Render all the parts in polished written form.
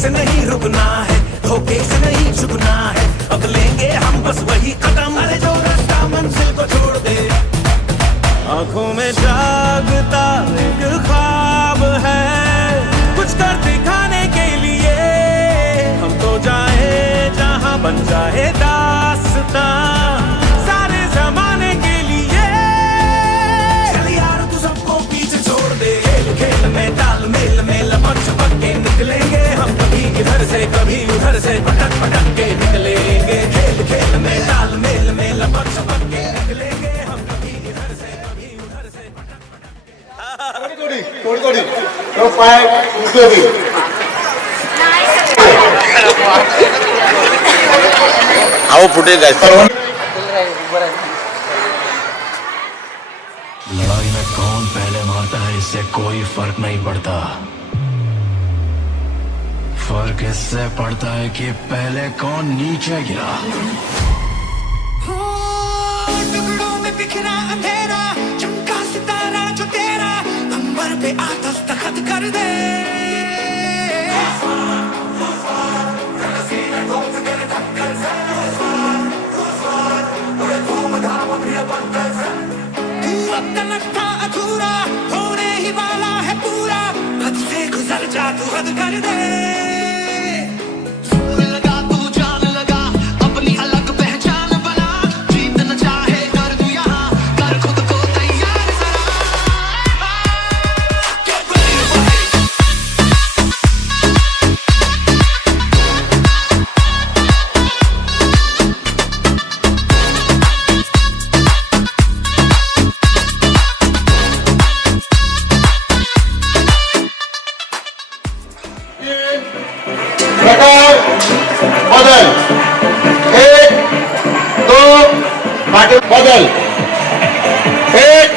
से नहीं रुकना है, धोखे से नहीं झुकना है, अब लेंगे हम बस वही कदम, अरे जो रास्ता मंजिल को छोड़ दे। आंखों में जागता एक ख्वाब है, कुछ कर दिखाने के लिए, हम तो जाए जहां बन जाए दास्तां सारे जमाने के लिए। चल यार तू सबको पीछे छोड़ दे, खेल खेल में तालमेल में लपक छपक के निकलेंगे हम, कभी इधर से कभी उधर से पटक पटक के निकलेंगे। खेल खेल में तालमेल में लपक छपक के निकलेंगे हम, कभी इधर से कभी उधर से पटक पटक के। थोड़ी तो पाय उपयोगी आओ फुटे गए। लड़ाई में कौन पहले मारता है इससे कोई फर्क नहीं पड़ता, फर्क इससे पड़ता है कि पहले कौन नीचे गिरा। टुकड़ों में बिखरा अंधेरा, चमका सितारा जो तेरा, अंबर पे आ दस्तखत कर दे। तू अब तक था अधूरा, होने ही वाला है पूरा, हद से गुजर जा तू हद कर दे। प्रकार बदल, 1 2 पाटे बदल, 1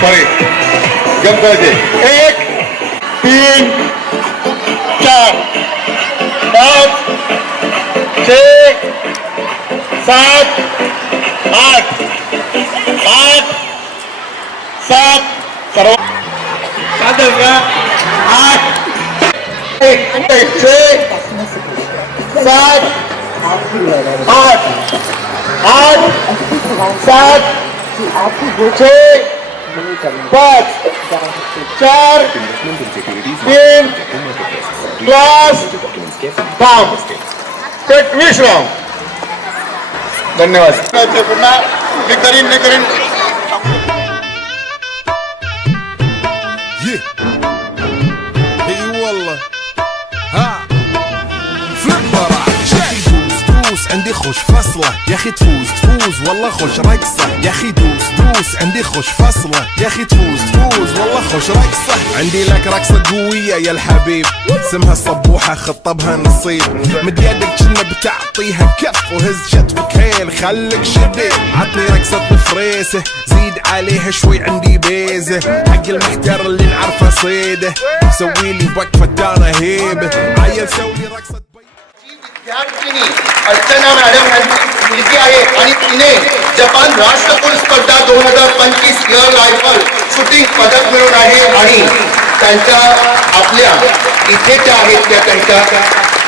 सॉरी जब कर दे, 1 3 4 5 6 7 8 8 7 सर्व साधल का 8 1 6 7 8 8 7 6 5 4 3 क्लास काम टेक विश्राम। धन्यवाद। पुन्हा मी करीन عندي خوش فصلة يا اخي تفوز والله خوش رقصة يا اخي دوس عندي خوش فصلة يا اخي تفوز والله خوش رقصة. عندي لك رقصة قوية يا الحبيب اسمها الصبوحة خطبها نصيب، مد يدك كنا بتعطيها كف وهز شتفك هيل خليك شديد، عطني رقصة فريسة زيد عليها شوي عندي بيزة، حق المحتار اللي نعرفه صيده سويلي وقفة دانا هيبة عيل سوي رقصة. विद्यार्थिनी अर्चना मॅडम यांची मुलगी आहे आणि तिने जपान राष्ट्रकुल स्पर्धा 2025 एअर रायफल शूटिंग पदक मिळवून आहे आणि त्यांच्या आपल्या इथे त्या आहेत त्या त्यांच्या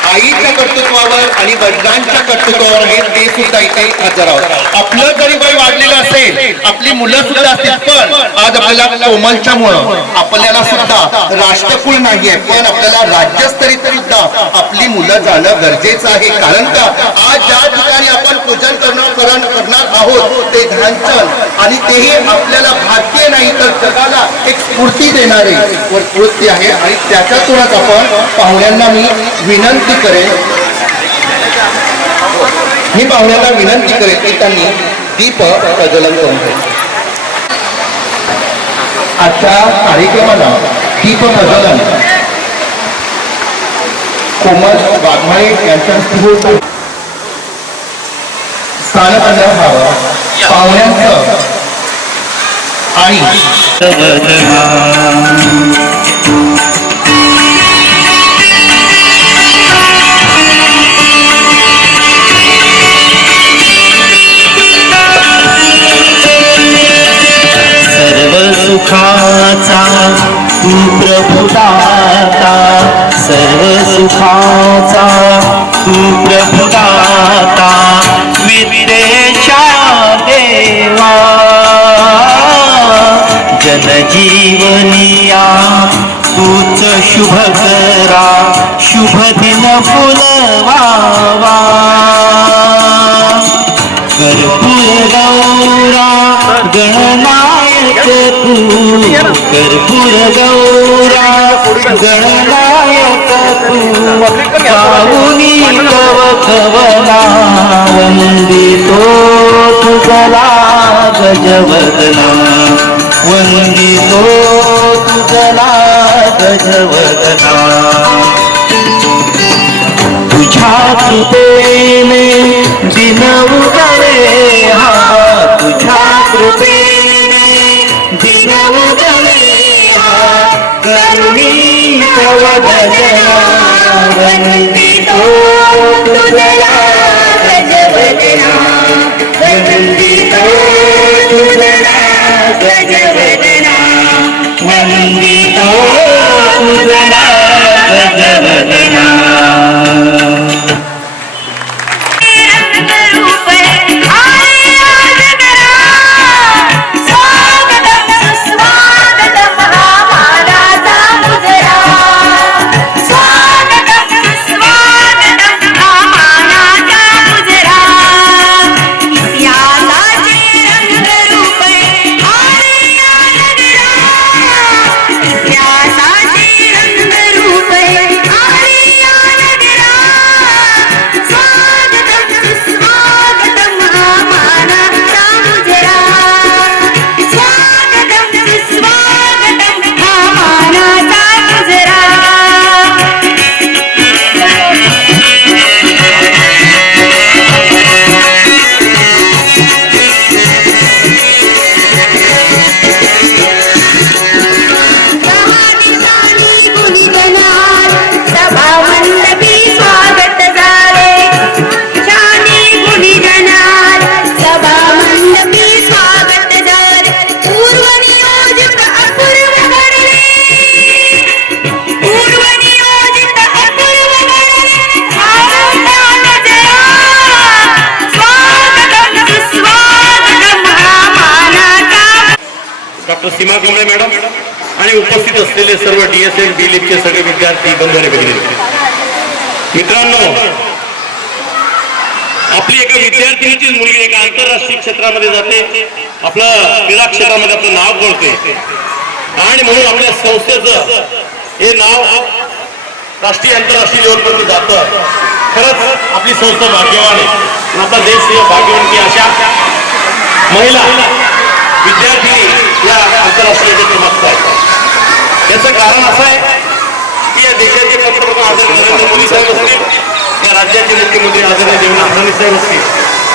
आईच्या कर्तृत्वावर आणि वडिलांच्या कर्तृत्वावर आहे ते सुद्धा इथे हजर आहोत. आपलं जरी वय वाढलेलं असेल, आपली मुलं सुद्धा असतील, पण आज आपल्याला कोमलच्यामुळं आपल्याला सुद्धा राष्ट्रकुल नाहीये पण आपल्याला राज्यस्तरीय सुद्धा आपली मुलं जाणं गरजेचं आहे. कारण का आज ज्या ठिकाणी आपण पूजन करणार आहोत ते ध्यानचंद आणि तेही आपल्याला भारतीय नाही तर जगाला एक स्फूर्ती देणारे वृत्ती आहे आणि त्याच्यातूनच आपण पाहुण्यांना मी विनंती करेन की त्यांनी दीप प्रज्वलन करून घ्यावे. आजच्या कार्यक्रमाला दीप प्रज्वलन कोमल वाघमारे यांच्या स्थानकाला व्हावं पाहुण्यांचं आणि सुखाचा प्रभुदाता सर्व सुखाचा तू प्रभुदाता विद्येच्या देवा जनजीवनिया तूच शुभ करा शुभ दिन फुलवावा कर्पूर गौरा गणनायक तू कर्पूर गौरा गणनायक तू पाहुनी कव कवना वंदितो तुझला गजवदना वंदितो तुझला गजवदना तुझ्या कृपेने दिन उगले हा तुझ्या कृपेने दिन उगले हा करुणी तव भजना वंदितो तुझला गजवदना वंदितो तुझला गजवदना वंदितो तुझला गजवदना डॉक्टर सीमा कांबळे मॅडम आणि उपस्थित असलेले सर्व DSL B.Lic चे सगळे विद्यार्थी बंधू आणि भगिनी मित्रांनो, आपली एका विद्यार्थिनीची मुलगी एका आंतरराष्ट्रीय क्षेत्रामध्ये जाते, आपलं क्रीडा क्षेत्रामध्ये आपलं नाव करते आणि म्हणून आपल्या संस्थेचं हे नाव राष्ट्रीय आंतरराष्ट्रीय लेवलपर्यंत जातं. खरंच आपली संस्था भाग्यवान आहे. आपला देश भाग्यवान की अशा महिला विद्यार्थी या आंतरराष्ट्रीय मागतात. याचं कारण असं आहे की या देशाचे पंतप्रधान आदरणीय नरेंद्र मोदी साहेब असतील, या राज्याचे मुख्यमंत्री आदरणीय देवेंद्र फडणवीस साहेब असतील,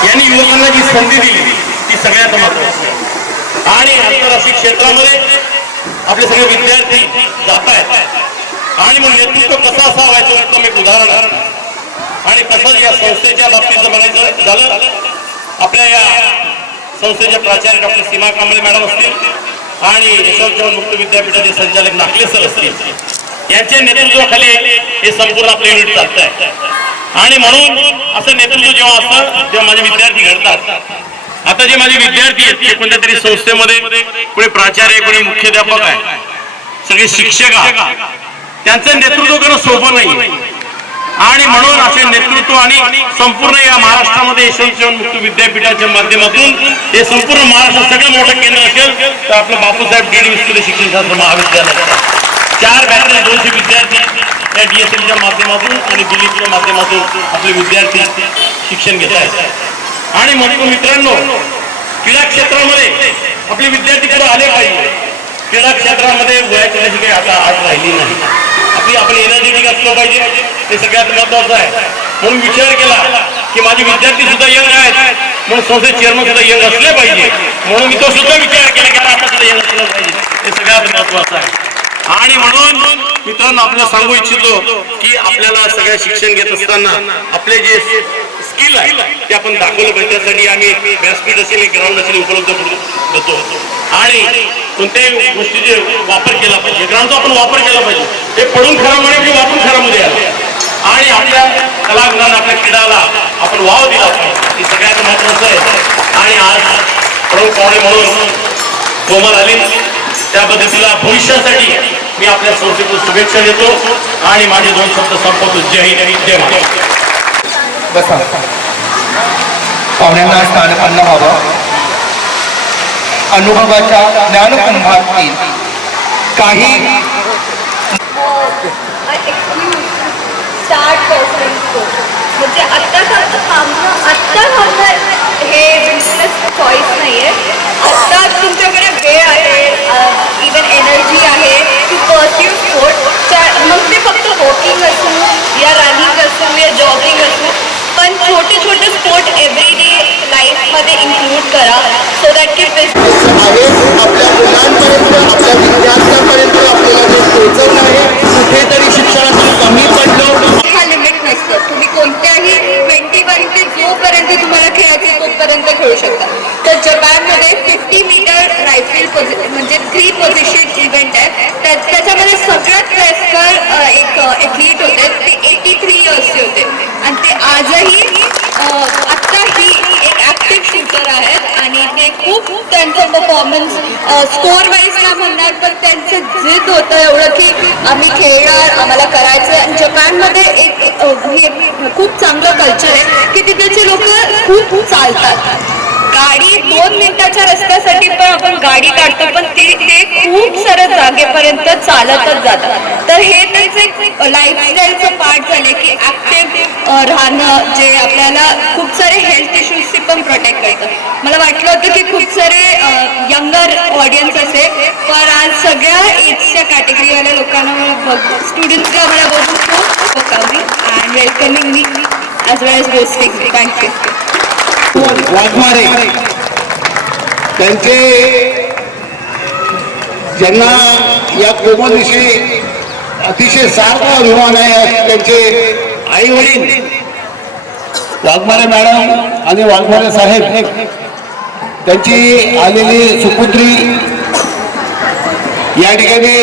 यांनी युवकांना जी संधी दिली ती सगळ्यात महत्त्वाची आहे. आणि आंतरराष्ट्रीय क्षेत्रामध्ये आपले सगळे विद्यार्थी जात आहेत आणि मग नेतृत्व कसं असावं याचं उत्तम एक उदाहरण आहे. आणि तसंच या संस्थेच्या बाबतीत म्हणायचं झालं, आपल्या या संस्थेचे प्राचार्य डॉक्टर सीमा कांबळे मॅडम असतील आणि यशवंत चव्हाण मुक्त विद्यापीठाचे संचालक नाकले सर असतील, यांच्या नेतृत्वाखाली हे संपूर्ण आपलं युनिट चालत आहे. आणि म्हणून असं नेतृत्व जेव्हा असतं तेव्हा माझे विद्यार्थी घडतात. आता जे माझे विद्यार्थी आहेत ते कोणत्या तरी संस्थेमध्ये कोणी प्राचार्य, कोणी मुख्याध्यापक आहे, सगळे शिक्षक आहेत, त्यांचं नेतृत्व करणं सोपं नाही. आणि म्हणून असे नेतृत्व आणि संपूर्ण या महाराष्ट्रामध्ये यशवंत चव्हाण मुक्त विद्यापीठाच्या माध्यमातून हे संपूर्ण महाराष्ट्रात सगळं मोठं केंद्र असेल तर आपलं बापूसाहेब D.D. विस्कुले शिक्षणशास्त्र महाविद्यालय 4 बॅचचे 200 विद्यार्थी या DSLच्या माध्यमातून आणि B.Lic माध्यमातून आपले विद्यार्थी शिक्षण घेत आहेत. आणि म्हणून मित्रांनो, क्रीडा क्षेत्रामध्ये आपले विद्यार्थी पुढे आले पाहिजे. क्रीडा क्षेत्रामध्ये वयाची तशी काही आता आठ राहिली नाही. आपण एनर्जेटिक असलं पाहिजे, हे सगळ्यात महत्वाचं आहे. म्हणून विचार केला की माझे विद्यार्थी सुद्धा यंग आहेत, म्हणून संस्थेचे चेअरमन सुद्धा यंग असले पाहिजे. म्हणून मी तो सुद्धा विचार केला की आपण सुद्धा यंग असलं पाहिजे, हे सगळ्यात महत्वाचं आहे. आणि म्हणून मित्रांनो, आपल्याला सांगू इच्छितो की आपल्याला सगळ्या शिक्षण घेत असताना आपले जे स्किल आहे ते आपण दाखवलं पाहिजे. त्यासाठी आम्ही व्यासपीठ असेल, ग्राउंड असेल उपलब्ध करून देतो. आणि कोणत्याही गोष्टीचे वापर केला पाहिजे, ग्रामचा आपण वापर केला पाहिजे. हे पडून खरा म्हणे की वापरून खरामध्ये आले आणि आपल्या कलागुणांना आपल्या क्रीडाला आपण वाव दिला पाहिजे, हे सगळ्यात महत्वाचं आहे. आणि आज प्रमुख पाहुणे म्हणून कोमल आली, त्याबद्दल तिला भविष्यासाठी मी आपल्या संस्थेतून शुभेच्छा देतो आणि माझे 2 शब्द संपवतो. जय हिंद, जय महाराष्ट्र. बसा. पाहुण्यांना स्थानपान व्हावं. अनुभवाच्या ज्ञानकुंभातील काही स्टार्ट पर्सन म्हणजे आत्तासारखं थांबणं हे बिलकुलच चॉईस नाही आहे. आत्ता तुमच्याकडे वेळ आहे, इवन एनर्जी आहे टू परस्यू स्पोर्ट. मग ते फक्त वॉकिंग असू या रनिंग असू या जॉगिंग असू, पण छोटे छोटे स्पोर्ट एव्हरीडे लाईफमध्ये इन्क्लूड करा सो दॅट की आहे आपल्या मुलांपर्यंत आपल्या विद्यार्थ्यांपर्यंत आपल्याला ते पोहोचवलं आहे. कुठेतरी शिक्षणातून कमी पडलो. हा लिमिट नसतं. तुम्ही कोणत्याही 21 ते जोपर्यंत तुम्हाला खेळायचे तोपर्यंत खेळू शकता. तर जपानमध्ये 50 मीटर रायफल म्हणजे 3 पोझिशन इव्हेंट आहे. त्याच्यामध्ये सगळ्यात वयस्कर एक ॲथलीट होते, ते 83 इयर्सचे होते आणि ते आजही आत्ताही एक ॲक्टिव्ह शूटर आहेत आणि ते खूप त्यांचं परफॉर्मन्स स्कोअर वाईज ना म्हणणार, पण त्यांचं जिद होतं एवढं की आम्ही खेळणार, आम्हाला करायचं. आणि जपानमध्ये एक खूप चांगलं कल्चर आहे की तिकडचे लोक खूप चालतात. गाडी 2 मिनिटाच्या रस्त्यासाठी पण आपण गाडी काढतो, पण ते खूप साऱ्या जागेपर्यंत चालतच जातात. तर हे त्यांचं लाईफस्टाईलचं पार्ट झाले की ॲक्टिव्ह राहणं, जे आपल्याला खूप सारे हेल्थ इश्यूजची पण प्रोटेक्ट करतं. मला वाटलं होतं की खूप सारे यंगर ऑडियन्स असेल, पण आज सगळ्या एजच्या कॅटेगरीवाल्या लोकांना मला स्टुडंट्सला मला बघून खूप बघावी and welcoming me as well as hosting. Thank you. Waghmare त्यांचे ज्यांना या कोमलविषयी अतिशय सार्थ अभिमान आहे, त्यांचे आई वडील वाघमारे मॅडम आणि वाघमारे साहेब, त्यांची आलेली सुपुत्री, या ठिकाणी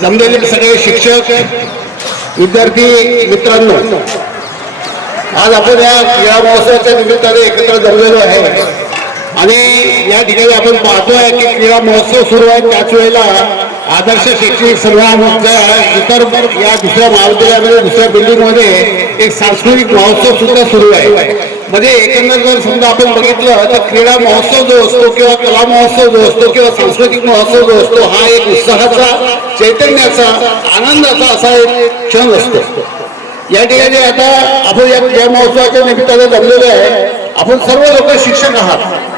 जमलेले सगळे शिक्षक, विद्यार्थी मित्रांनो, आज आपण या क्रीडा महोत्सवाच्या निमित्ताने एकत्र जमलेलो आहे आणि या ठिकाणी आपण पाहतोय की क्रीडा महोत्सव सुरू आहे. त्याच वेळेला आदर्श शैक्षणिक संग्रामच्या इतर या दुसऱ्या महाविद्यालयामध्ये दुसऱ्या बिल्डिंगमध्ये एक सांस्कृतिक महोत्सव सुद्धा सुरू आहे. म्हणजे एकंदर जर समजा आपण बघितलं तर क्रीडा महोत्सव जो असतो किंवा कला महोत्सव जो असतो किंवा सांस्कृतिक महोत्सव जो असतो, हा एक उत्साहाचा, चैतन्याचा, आनंदाचा असा एक क्षण असतो. या ठिकाणी आता आपण या महोत्सवाच्या निमित्ताने जमलेलो आहे. आपण सर्व लोक शिक्षक आहात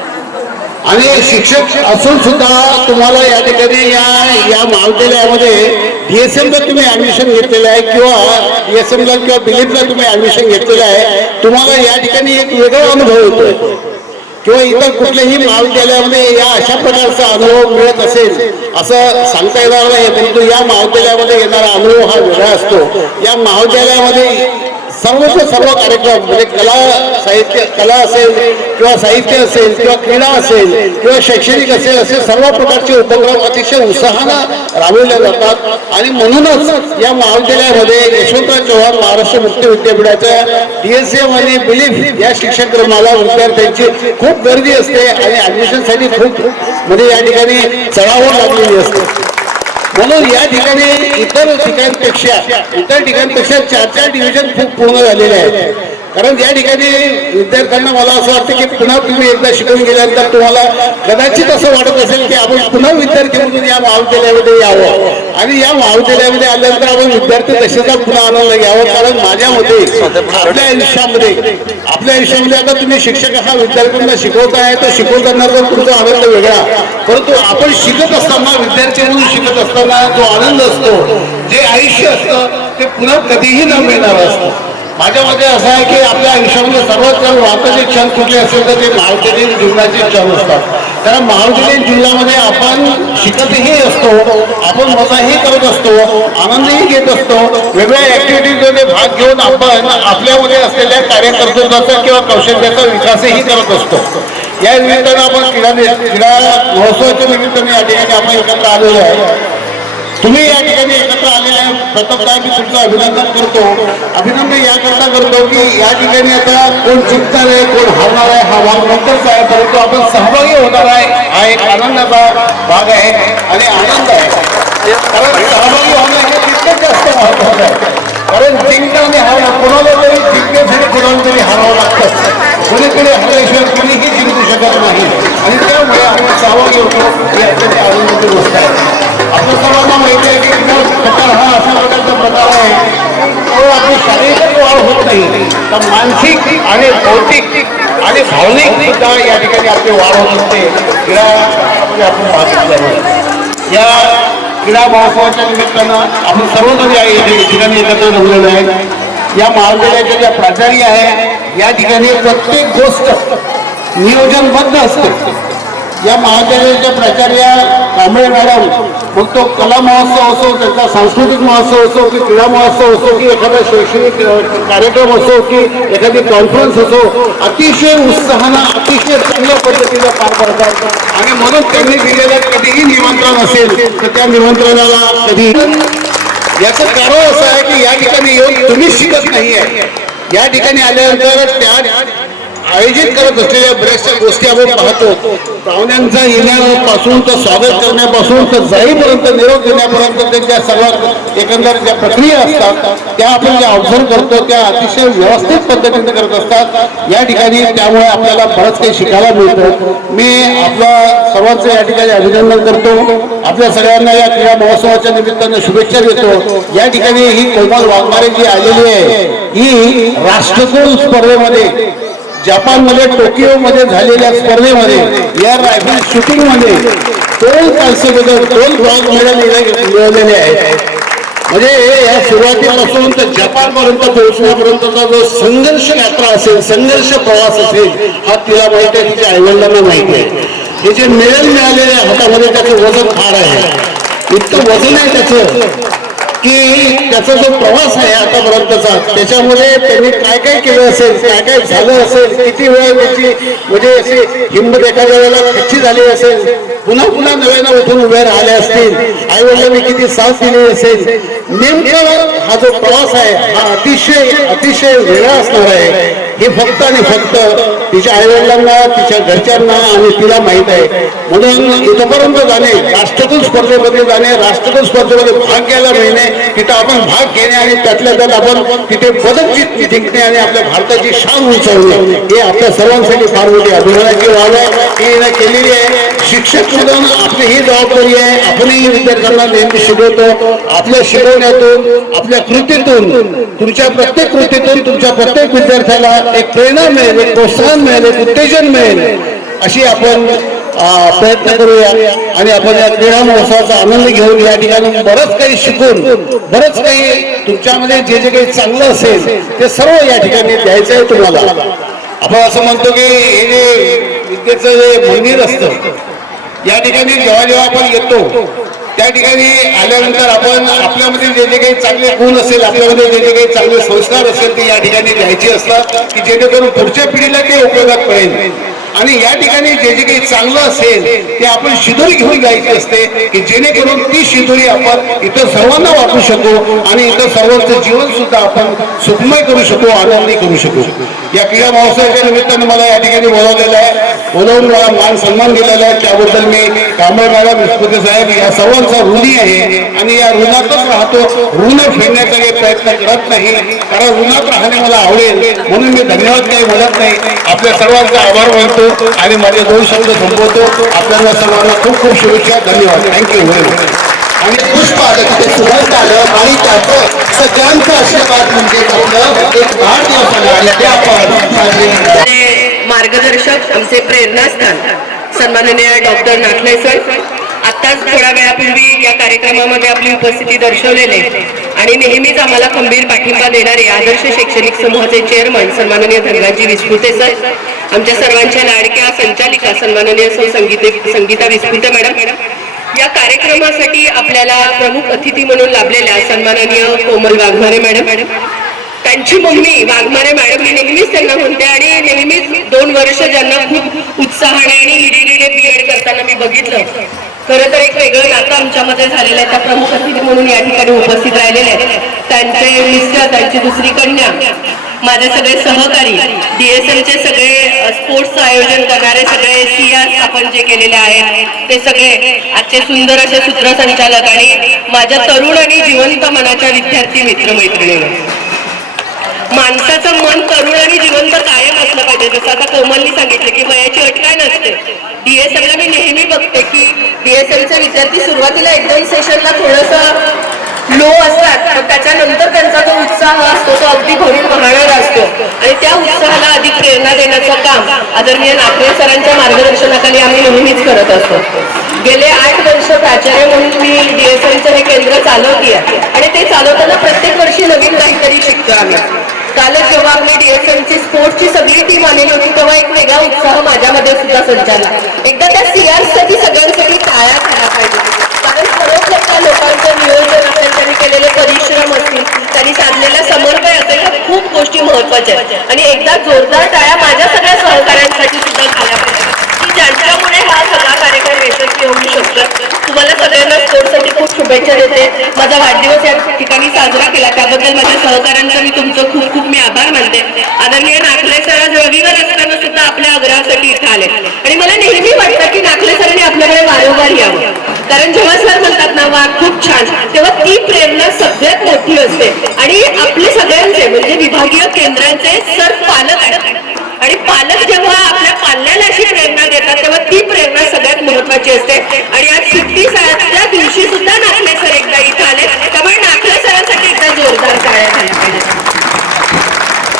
आणि शिक्षक असून सुद्धा तुम्हाला या ठिकाणी या महाविद्यालयामध्ये DSMला तुम्ही ऍडमिशन घेतलेलं आहे किंवा DSMला किंवा बिलीफला तुम्ही ऍडमिशन घेतलेलं आहे. तुम्हाला या ठिकाणी एक वेगळा अनुभव येतोय किंवा इतर कुठल्याही महाविद्यालयामध्ये या अशा प्रकारचा अनुभव मिळत असेल असं सांगता येणार नाही, परंतु या महाविद्यालयामध्ये येणारा अनुभव हा वेगळा असतो. या महाविद्यालयामध्ये सर्व कार्यक्रम म्हणजे कला असेल किंवा साहित्य असेल किंवा क्रीडा असेल किंवा शैक्षणिक असेल, असे सर्व प्रकारचे उपक्रम अतिशय उत्साहानं राबवले जातात. आणि म्हणूनच या महाविद्यालयामध्ये यशवंतराव चव्हाण महाराष्ट्र मुक्त विद्यापीठाच्या DSM आणि बिलीफ या शिक्षणक्रमाला विद्यार्थ्यांची खूप गर्दी असते आणि ऍडमिशनसाठी खूप म्हणजे या ठिकाणी चढावळ लागलेली असते. म्हणून या ठिकाणी इतर ठिकाणपेक्षा 4 डिव्हिजन खूप पूर्ण झालेले आहेत. कारण या ठिकाणी विद्यार्थ्यांना मला असं वाटतं की पुन्हा तुम्ही एकदा शिकून गेल्यानंतर तुम्हाला कदाचित असं वाटत असेल की आपण पुन्हा विद्यार्थी म्हणून या महाविद्यालयामध्ये यावं आणि या महाविद्यालयामध्ये आल्यानंतर आपण विद्यार्थी दशेचा पुन्हा आनंद घ्यावा. कारण माझ्या मते आपल्या आयुष्यामध्ये आता तुम्ही शिक्षक हा विद्यार्थ्यांना शिकवताय, तो शिकवताना तर तुमचा आनंद वेगळा, परंतु आपण शिकत असताना, विद्यार्थी म्हणून शिकत असताना जो आनंद असतो, जे आयुष्य असतं ते पुन्हा कधीही न मिळणार असतं. माझ्या मते असं आहे की आपल्या आयुष्यामध्ये सर्वात जास्त महत्त्वाचे क्षण कुठले असेल तर ते महाविद्यालयीन जीवनाचे क्षण असतात. कारण महाविद्यालयीन जीवनामध्ये आपण शिकतही असतो, आपण मजाही करत असतो, आनंदही घेत असतो, वेगवेगळ्या ऍक्टिव्हिटीजमध्ये भाग घेऊन आपण आपल्यामध्ये असलेल्या कार्यकर्तृत्वाचा किंवा कौशल्याचा विकासही करत असतो. या निमित्तानं आपण क्रीडा महोत्सवाच्या निमित्ताने या ठिकाणी आपण एकत्र आलेलो आहे. तुम्ही या ठिकाणी एकत्र आलेले आहे. प्रथमतः मी तुमचं अभिनंदन करतो. अभिनंदन याकरता करतो की या ठिकाणी आता कोण जिंकणार आहे कोण हारणार आहे हा भाग नंतरच आहे, परंतु आपण सहभागी होणार आहे हा एक आनंदाचा भाग आहे आणि आनंद आहे. कारण सहभागी होणं हे तितकंच जास्त महत्त्वाचं आहे. कारण जिंकणं आणि हारणं कोणाला तरी जिंकण्यासाठी कोणाला तरी हारावं लागतं. कोणीकडे हरल्याशिवाय कोणीही जिंकू शकत नाही आणि त्यामुळे आपण सहभागी होतो ही अत्यंत आनंदाची गोष्ट आहे. आपल्या सर्वांना माहिती आहे की क्रीडा प्रकार हा अशा प्रकारचा प्रकार आहे तो आपली शारीरिक वाढ होत नाही तर मानसिक आणि भौतिक आणि भावनिक सुद्धा या ठिकाणी आपली वाढ होत असते. क्रीडा आपण पाहतो या क्रीडा महोत्सवाच्या निमित्तानं आपण सर्वजण या ठिकाणी एकत्र जमलेलो आहे. या महाविद्यालयाच्या ज्या प्राचार्य आहे या ठिकाणी प्रत्येक गोष्ट नियोजनबद्ध असते. या महाविद्यालयाच्या प्राचार्य कांबळे मॅडम मग तो कला महोत्सव असो त्याचा सांस्कृतिक महोत्सव असो की क्रीडा महोत्सव असो की एखादा शैक्षणिक कार्यक्रम असो की एखादी कॉन्फरन्स असो अतिशय उत्साहानं अतिशय चांगल्या पद्धतीने पार पडतात. आणि म्हणून त्यांनी दिलेलं कधीही निमंत्रण असेल तर त्या निमंत्रणाला कधी याचं कारण असं आहे की या ठिकाणी येऊन तुम्हीच शिकत नाही आहे. या ठिकाणी आल्यानंतर त्या आयोजित करत असलेल्या बऱ्याचशा गोष्टी आपण पाहतो. पाहुण्यांचा येण्यापासून तर स्वागत करण्यापासून तर जाईपर्यंत निरोप देण्यापर्यंत त्यांच्या सर्व एकंदर ज्या प्रक्रिया असतात त्या आपण ज्या ऑब्झर्व करतो त्या अतिशय व्यवस्थित पद्धतीने करत असतात या ठिकाणी. त्यामुळे आपल्याला बरंच काही शिकायला मिळतं. मी आपल्या सर्वांचं या ठिकाणी अभिनंदन करतो. आपल्या सगळ्यांना या क्रीडा महोत्सवाच्या निमित्तानं शुभेच्छा देतो. या ठिकाणी ही कोमल वाघमारे जी आलेली आहे ही राष्ट्रकुल स्पर्धेमध्ये जपानमध्ये टोकियोमध्ये झालेल्या स्पर्धेमध्ये एअर रायफल शूटिंगमध्ये 2 कांस्य पदक 2 ब्रॉन्झ मेडल मिळवलेले आहेत. म्हणजे या सुरुवातीपासून तर जपानपर्यंत पोहोचण्यापर्यंतचा जो संघर्ष यात्रा असेल संघर्ष प्रवास असेल हा तिला माहिती आहे तिच्या आईवडिलांना माहिती आहे. हे जे मेडल मिळालेले हातामध्ये त्याचं वजन फार आहे. इतकं वजन आहे त्याचं की त्याचा जो प्रवास आहे आतापर्यंतचा त्याच्यामध्ये त्यांनी काय काय केलं असेल काय काय झालं असेल किती वेळ त्याची म्हणजे अशी हिंमत एखाद्या वेळेला कच्ची झाली असेल पुन्हा पुन्हा नव्यानं उठून उभे राहिले असतील आईवडिलांनी किती साथ दिली असेल. नेमका हा जो प्रवास आहे हा अतिशय वेगळा असणार आहे हे फक्त आणि फक्त तिच्या आईवडिलांना तिच्या घरच्यांना आणि तिला माहीत आहे. म्हणून इथपर्यंत जाणे राष्ट्रकुल स्पर्धेमध्ये जाणे राष्ट्रकुल स्पर्धेमध्ये भाग घ्यायला मिळणे तिथं आपण भाग घेणे आणि त्यातल्या त्यात आपण तिथे पदक जिंकणे आणि आपल्या भारताची शान उंचावणे हे आपल्या सर्वांसाठी फार मोठी अभिमानाची बाब आहे ही केलेली आहे. शिक्षक म्हणून आपली ही जबाबदारी आहे. आपणही विद्यार्थ्यांना नेहमी शिकवतो. आपल्या शिकवण्यातून आपल्या कृतीतून तुमच्या प्रत्येक कृतीतून तुमच्या प्रत्येक विद्यार्थ्याला एक प्रेरणा मिळेल एक प्रोत्साहन मिळेल एक उत्तेजन मिळेल अशी आपण प्रयत्न करूया आणि आपण या क्रीडा महोत्सवाचा आनंद घेऊन या ठिकाणी बरंच काही शिकून बरंच काही तुमच्यामध्ये जे जे काही चांगलं असेल ते सर्व या ठिकाणी द्यायचं आहे तुम्हाला. आपण असं म्हणतो की हे जे विद्येचं जे मंदिर असतं या ठिकाणी जेव्हा जेव्हा आपण येतो त्या ठिकाणी आल्यानंतर आपण आपल्यामध्ये जे जे काही चांगले गुण असेल आपल्यामध्ये जे जे काही चांगले संस्कार असेल ते या ठिकाणी द्यायचे असतात की जेणेकरून पुढच्या पिढीला ते उपयोगात पडेल. आणि या ठिकाणी जे जे काही चांगलं असेल ते आपण शिदोरी घेऊन जायची असते की जेणेकरून ती शिदोरी आपण इतर सर्वांना वाटू शकू आणि इतर सर्वांचं जीवन सुद्धा आपण सुखमय करू शकू आनंदी करू शकू. या क्रीडा महोत्सवाच्या निमित्तानं मला या ठिकाणी बोलावलेलं आहे बोलवून मला मान सन्मान दिलेला आहे त्याबद्दल मी कांबळे मॅडम विस्पुते साहेब या सर्वांचा ऋणी आहे आणि या ऋणातच राहतो. ऋण फेडण्याचा काही प्रयत्न करत नाही कारण ऋणात राहणे मला आवडेल म्हणून मी धन्यवाद काही म्हणत नाही. आपल्या सर्वांचा आभार मानतो आणि माझे 2 शब्द संपवतो. आपल्याला सर्वांना खूप खूप शुभेच्छा. धन्यवाद. Thank you very much. आणि पुष्प आलं तिथे सुगंध आलं आणि त्याचं सगळ्यांचा आशीर्वाद म्हणजे आपलं एक वाढदिवस आला आणि ते आपण मार्गदर्शक आमचे प्रेरणास्थान सन्माननीय डॉक्टर नाथले सर आत्ताच थोड्या वेळापूर्वी या कार्यक्रमामध्ये आपली उपस्थिती दर्शवलेले आणि नेहमीच आम्हाला खंबीर पाठिंबा देणारे आदर्श शैक्षणिक समूहाचे चेअरमन सन्माननीय धनराजी विस्पुते सर आमच्या सर्वांच्या लाडक्या संचालिका सन्माननीय संगीता विस्पुते मॅडम या कार्यक्रमासाठी आपल्याला प्रमुख अतिथी म्हणून लाभलेल्या सन्माननीय कोमल वाघमारे मॅडम त्यांची मम्मी वाघमारे मॅडम मी नेहमीच त्यांना म्हणते आणि नेहमीच 2 वर्ष ज्यांना खूप उत्साहाने आणि हिरिरीने बीएड करताना मी बघितलं. खरं तर एक वेगळं नातं आमच्यामध्ये झालेलं आहे. त्या प्रमुख अतिथी म्हणून या ठिकाणी उपस्थित राहिलेले आहेत. त्यांचे मिस्टर, त्यांची दुसरी कन्या, माझे सगळे सहकारी, DSMचे सगळे स्पोर्ट्सचं आयोजन करणारे सगळे CR आपण जे केलेले आहेत ते सगळे आजचे सुंदर असे सूत्रसंचालक आणि माझ्या तरुण आणि जिवंत मनाच्या विद्यार्थी मित्रमैत्रिणी. माणसाचं मन तरुण आणि जिवंत कायम असलं पाहिजे. जसं आता कोमलनी सांगितलं की वयाची अट काय नसते. DSMला मी नेहमी बघते की DSMचे विद्यार्थी सुरुवातीला 1-2 सेशनला थोडंसं लो असतात, पण त्याच्यानंतर त्यांचा जो उत्साह असतो तो अगदी भरून वाहणारा असतो आणि त्या उत्साहाला अधिक प्रेरणा देण्याचं काम आदरणीय नागरे सरांच्या मार्गदर्शनाखाली आम्ही नेहमीच करत असतो. गेले 8 वर्ष प्राचार्य म्हणून मी DSMचं हे केंद्र चालवते आणि ते चालवताना प्रत्येक वर्षी नवीन काहीतरी शिकतो आम्ही. कालच जेव्हा आपली DSMची स्पोर्ट्सची सगळी टीम आलेली होती तेव्हा एक वेगळा उत्साह माझ्यामध्ये सुद्धा संचारला. एकदा त्या CRसाठी सगळ्यांसाठी टाळ्या झाल्या पाहिजे, कारण खरोखर त्या लोकांचं नियोजन असेल, त्यांनी केलेले परिश्रम असतील, त्यांनी साधलेला समन्वय असेल, ह्या खूप गोष्टी महत्वाच्या आहेत. आणि एकदा जोरदार टाळ्या माझ्या सगळ्या सहकाऱ्यांसाठी सुद्धा झाल्या पाहिजे की ज्यांच्यामुळे हा सगळा कार्यक्रम यशस्वी होऊ शकतो. तुम्हाला सगळ्यांना स्पोर्ट्ससाठी खूप शुभेच्छा देते. माझा वाढदिवस या ठिकाणी साजरा केला त्याबद्दल माझ्या सहकाऱ्यांचा मी तुमचं खूप खूप मी आभार मानते. आदरणीय नागले सर आज रविवार असताना सुद्धा आपल्या आग्रहासाठी इथं आले आणि मला नेहमी वाटतं की नागले सरांनी आपल्याकडे वारंवार यावं, कारण जेव्हा सर म्हणतात ना वा खूप छान, तेव्हा ती प्रेरणा सगळ्यात मोठी असते. आणि आपले सगळ्यांचे म्हणजे विभागीय केंद्रांचे सर पालक आहेत आणि पालक जेव्हा आपल्या पाल्याला अशी प्रेरणा देतात तेव्हा ती प्रेरणा सगळ्यात महत्वाची असते. आणि आज सुट्टीच्या दिवशी सुद्धा नागले सर एकदा इथं आले, त्यामुळे नागले सरांसाठी एकदा जोरदार टाळ्या झाल्या पाहिजे.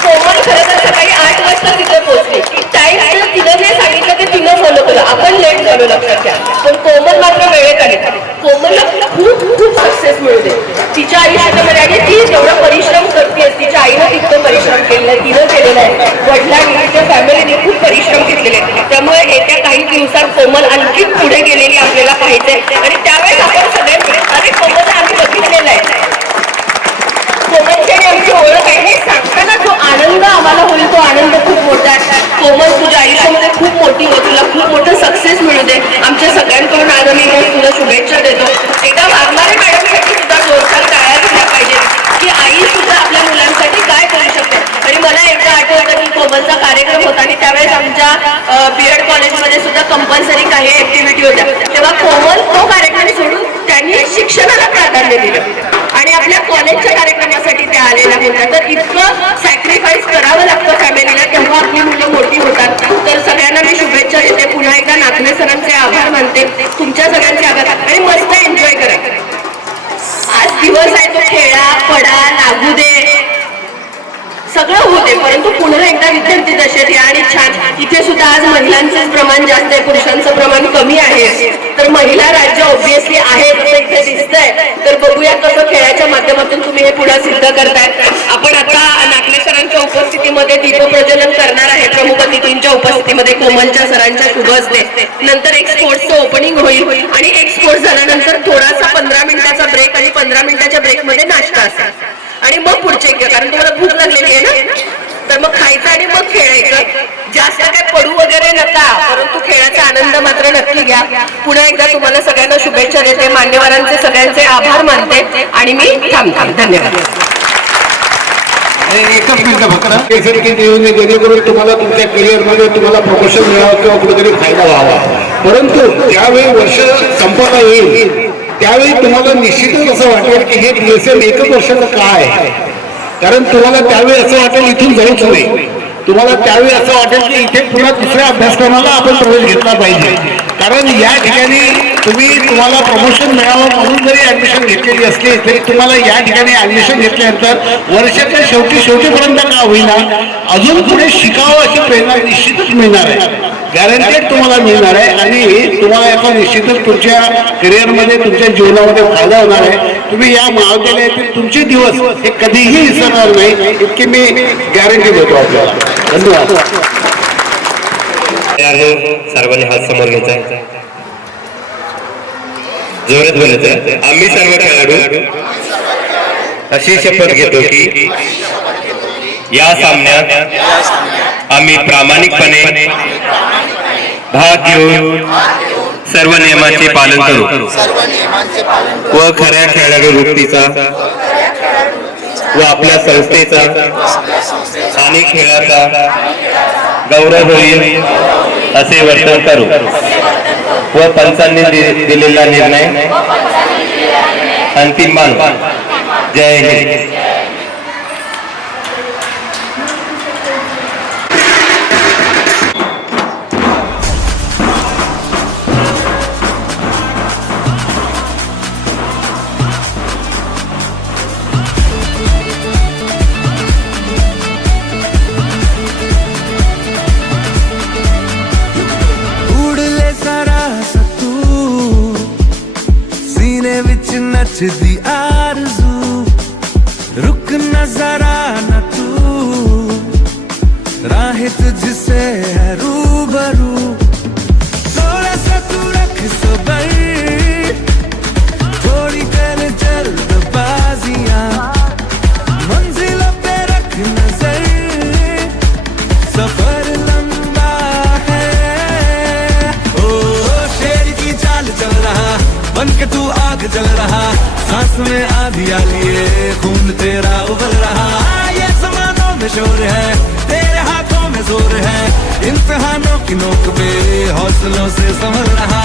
कोमल खरं तर सकाळी 8 वाजता तिथे पोहोचली. टाईम तिनं जे सांगितलं ते तिनं फॉलो केलं. आपण लेट झालो लक्षात घ्या, पण कोमल मात्र वेळेत आली. कोमलला खूप खूप सक्सेस मिळते तिच्या आयुष्यामध्ये आणि ती जेवढा परिश्रम करते तिच्या आईनं तितकं परिश्रम केलेलं आहे, तिनं केलेलं आहे, वडिलांनी तिच्या फॅमिलीने खूप परिश्रम घेतलेले आहेत. त्यामुळे येत्या काही दिवसात कोमल आणखी पुढे गेलेली आपल्याला पाहिजे आणि त्यावेळेस आपण सगळे अरे कोमल आम्ही बघितलेलं आहे, कोमलची आणि आमची ओळख आहे हे सांगताना जो आनंद आम्हाला होईल तो आनंद खूप मोठा आहे. कोमल तुझ्या आयुष्यामध्ये खूप मोठी हो, तुला खूप मोठं सक्सेस मिळू दे. आमच्या सगळ्यांकडून आज आम्ही तुला शुभेच्छा देतो. एकदा वाघमारे मॅडमसाठी सुद्धा जोरदार टाळ्या झाल्या पाहिजे की आई सुद्धा आपल्या मुलांसाठी काय करू शकते. आणि मला एकदा आठवतं की कोमलचा कार्यक्रम होता आणि त्यावेळेस आमच्या BEd कॉलेजमध्ये सुद्धा कंपल्सरी काही ऍक्टिव्हिटी होत्या, तेव्हा कोमल तो कार्यक्रम सोडून त्यांनी शिक्षणाला प्राधान्य दिलं आणि आपल्या कॉलेजच्या कार्यक्रमासाठी त्या आलेल्या होत्या. तर इतकं सॅक्रिफाईस करावं लागतं फॅमिलीला, तेव्हा आपली मुलं मोठी होतात. तर सगळ्यांना मी शुभेच्छा देते. पुन्हा एकदा नागले सरांचे आभार मानते, तुमच्या सगळ्यांचे आभार आणि मस्त एन्जॉय करा. आज दिवस आहे तो खेळा पडा लागू दे सगळं होते, परंतु पुन्हा एकदा विद्यार्थी दशेत या आणि छान. इथे सुद्धा आज महिलांचं प्रमाण जास्त आहे, पुरुषांचं प्रमाण कमी आहे. तर महिला राज्य ऑब्व्हियसली आहे असं इथे दिसतंय. तर बघूया कसं खेळाच्या माध्यमातून तुम्ही हे पुढे सिद्ध करताय. आपण आता नागले सरांच्या उपस्थितीमध्ये दीपप्रज्वलन करणार आहे. प्रमुख अतिथींच्या उपस्थितीमध्ये कोमलच्या सरांच्या शुभ हस्ते. नंतर एक स्पोर्ट्सचं ओपनिंग होईल आणि एक स्पोर्ट्स झाल्यानंतर थोडासा 15 मिनिटाचा ब्रेक आणि 15 मिनिटाच्या ब्रेकमध्ये नाश्ता असेल आणि मग पुढचे कारण तुम्हाला भूक लागलेली आहे ना, तर मग खायचं आणि मग खेळायचं. जास्त काय पडू वगैरे नका, परंतु खेळाचा आनंद मात्र नक्की घ्या. पुन्हा एकदा तुम्हाला सगळ्यांना शुभेच्छा देते, मान्यवरांचे सगळ्यांचे आभार मानते आणि मी थांबते. धन्यवाद. एकच मिनिट फक्त जेणेकरून तुम्हाला तुमच्या करिअरमध्ये तुम्हाला प्रमोशन मिळावं किंवा कुठेतरी फायदा व्हावा, परंतु ज्यावेळी वर्ष संपवता येईल त्यावेळी तुम्हाला निश्चितच असं वाटेल की हे DSM एकच वर्षाचं काय आहे. कारण तुम्हाला त्यावेळी असं वाटेल इथून जाऊच नाही, तुम्हाला त्यावेळी असं वाटेल की इथे पुन्हा दुसऱ्या अभ्यासक्रमाला आपण प्रवेश घेतला पाहिजे. कारण या ठिकाणी तुम्हाला प्रमोशन मिळावं म्हणून जरी ऍडमिशन घेतलेली असली तरी तुम्हाला या ठिकाणी ऍडमिशन घेतल्यानंतर वर्षाच्या शेवटीपर्यंत का होईना अजून पुढे शिकावं अशी प्रेरणा निश्चितच मिळणार आहे, गॅरंटेड तुम्हाला मिळणार आहे. आणि तुम्हाला याचा निश्चितच तुमच्या करिअरमध्ये तुमच्या जीवनामध्ये फायदा होणार आहे. तुम्ही या महाविद्यालयातील तुमचे दिवस हे कधीही विसरणार नाही, इतकी मी गॅरंटी देतो आपल्याला. धन्यवाद. सर्वांनी हात समोर घ्यायचा, जोरात बोलायचं. आम्ही सर्व खेळाडू अशी शपथ घेतो की या सामन्यात आम्ही प्रामाणिकपणे भाग घेऊन सर्व नियमांचे पालन करू व खऱ्या खेळाडू वृत्तीचा व आपल्या संस्थेचा आणि खेळाचा गौरव होईल असे वर्तन करू व पंचांनी दिलेला निर्णय अंतिम मानू. जय हिंद. नचदी आरज़ू रुक न जरा न तू राह तुझसे है रूबरू थोड़ा सा तू रख सबर थोड़ी कर जल्दबाजियां मंजिलों पे रख नजर सफर लंबा है. ओ शेर की चाल चल रहा बन के तू आग जल रहा सांस में आधिया लिए खून तेरा उबल रहा. ये ज़मानों में शोर है तेरे हाथों में जोर है इम्तिहानों की नोक पे हौसलों से संभल रहा.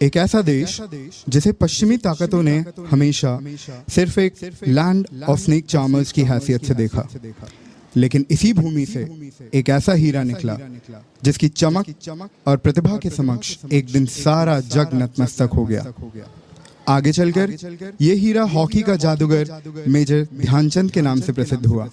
एक ऐसा देश जिसे पश्चिमी ताकतों ने हमेशा सिर्फ एक लैंड ऑफ स्नेक चार्मर्स की हैसियत से देखा, लेकिन इसी भूमि से एक ऐसा हीरा निकला जिसकी चमक और प्रतिभा के समक्ष एक दिन सारा जग नतमस्तक हो गया। आगे चलकर ये हीरा हॉकी का जादूगर मेजर ध्यानचंद के नाम से प्रसिद्ध हुआ।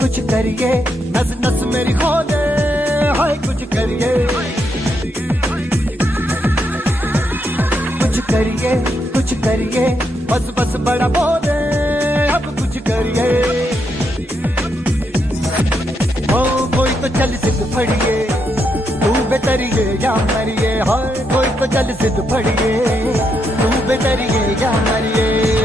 कुछ करिए नस नस मेरी खोले, हाय कुछ करिए बस बस बड़ा बोले, अब कुछ करिए। ओ कोई तो चल सिद्ध फड़िए, तू बेतरिए या मरिए, हाय कोई तो चल सिद्ध फड़िए, तू बेतरिए या मरिए।